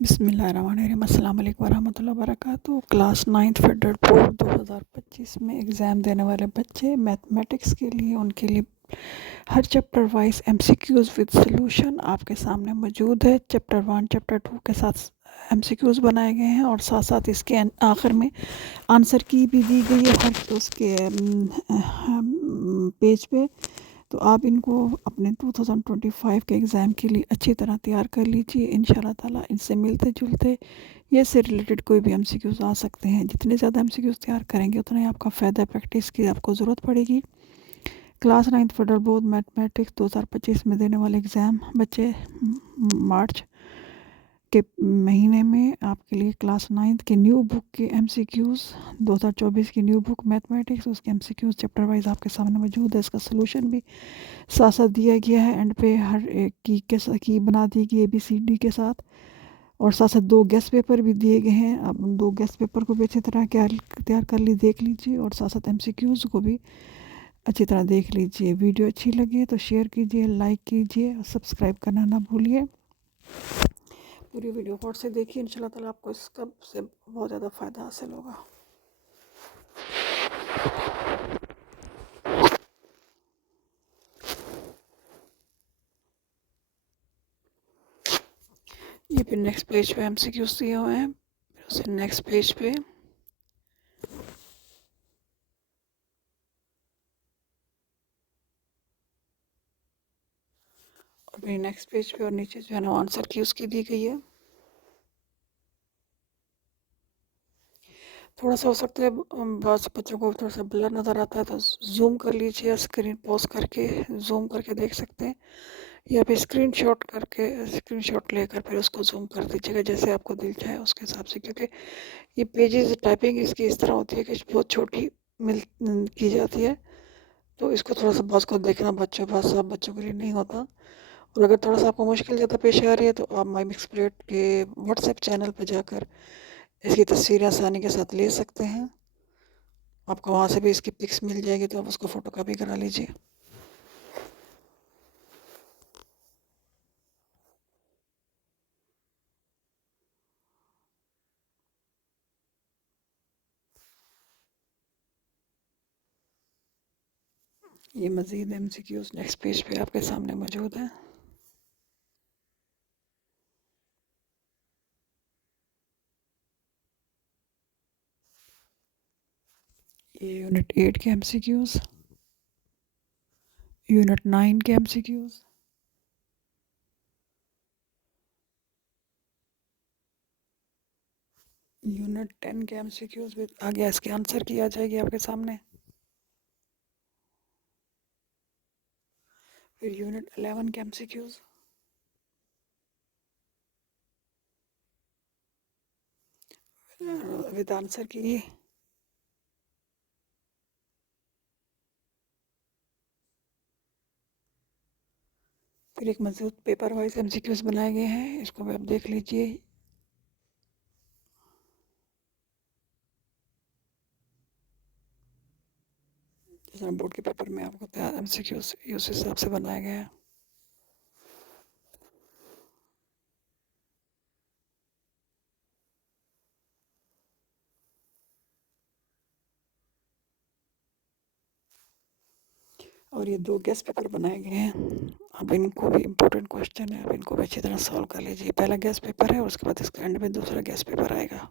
बिस्मिल्लाहिर्रहमानिर्रहीम अस्सलाम वालेकुम वरहमतुल्लाहि वबरकातुहू। क्लास 9th फेडरल बोर्ड 2025 में एग्ज़ाम देने वाले बच्चे मैथमेटिक्स के लिए उनके लिए हर chapter wise MCQs with solution आपके सामने मौजूद है। चैप्टर 1 चैप्टर 2 के साथ एमसीक्यूज़ बनाए गए हैं और साथ साथ इसके आखिर में आंसर की भी दी गई है हर उसके पेज पे। तो आप इनको अपने 2025 के एग्ज़ाम के लिए अच्छी तरह तैयार कर लीजिए। इंशाल्लाह ताला इनसे मिलते जुलते ये से रिलेटेड कोई भी एमसीक्यूज़ आ सकते हैं। जितने ज़्यादा एमसीक्यूज़ तैयार करेंगे उतना ही आपका फ़ायदा, प्रैक्टिस की आपको ज़रूरत पड़ेगी। Class 9th federal board mathematics 2025 में देने वाले एग्ज़ाम बच्चे मार्च के महीने में आपके लिए क्लास 9th के न्यू बुक के एमसीक्यूज़ 2024 की न्यू बुक मैथमेटिक्स उसके एमसीक्यूज़ चैप्टर वाइज आपके सामने मौजूद है। इसका सोल्यूशन भी साथ साथ दिया गया है। एंड पे हर एक की बना दी गई ABCD के साथ और साथ साथ 2 गेस्ट पेपर भी दिए गए हैं। आप उन 2 गेस्ट पेपर को भी अच्छी तरह तैयार कर ली देख लीजिए और साथ साथ एमसीक्यूज़ को भी अच्छी तरह देख लीजिए। वीडियो अच्छी लगी तो शेयर कीजिए, लाइक कीजिए और सब्सक्राइब करना ना भूलिए। पूरी वीडियो गौर से देखिए, इंशाल्लाह ताला आपको इसका से बहुत ज़्यादा फ़ायदा हासिल होगा। ये फिर नेक्स्ट पेज पे एमसीक्यूज़ दिए हुए हैं। फिर उसे नेक्स्ट पेज पे और फिर नेक्स्ट पेज पे और नीचे जो है ना आंसर की उसकी दी गई है। थोड़ा सा हो सकता है बहुत बच्चों को थोड़ा सा ब्लर नज़र आता है तो जूम कर लीजिए या स्क्रीन पॉज करके जूम करके देख सकते हैं या फिर स्क्रीनशॉट लेकर फिर उसको जूम कर दीजिएगा जैसे आपको दिल चाहे उसके हिसाब से। क्योंकि ये पेजेस टाइपिंग इसकी इस तरह होती है कि बहुत छोटी मिल की जाती है तो इसको थोड़ा सा बस को देखना बच्चों पास सब बच्चों के लिए नहीं होता। और अगर थोड़ा सा आपको मुश्किल ज़्यादा पेश आ रही है तो आप माई मिक्स प्लेट के व्हाट्सएप चैनल पर जाकर इसकी तस्वीरें आसानी के साथ ले सकते हैं। आपको वहाँ से भी इसकी पिक्स मिल जाएगी तो आप उसको फ़ोटो कॉपी करा लीजिए। ये मज़ीद एमसीक्यूज़ नेक्स्ट पेज पे आपके सामने मौजूद है। ये यूनिट 8 के एमसीक्यूज़, यूनिट 9 के एमसीक्यूज़, यूनिट 10 के एमसीक्यूज़ विद आगे इसके आंसर की आ जाएगी आपके सामने। फिर यूनिट 11 के एमसीक्यूज़, विद आंसर की। फिर एक मज़बूत पेपर वाइज एमसीक्यूज़ बनाए गए हैं, इसको भी आप देख लीजिए। जिस तरह बोर्ड के पेपर में आपको एमसीक्यूज़ उस हिसाब से बनाए गए हैं। और ये 2 गेस्ट पेपर बनाए गए हैं। अब इनको भी इम्पोर्टेंट क्वेश्चन है, अब इनको भी अच्छी तरह सॉल्व कर लीजिए। पहला गेस्ट पेपर है और उसके बाद इसके एंड में दूसरा गेस्ट पेपर आएगा।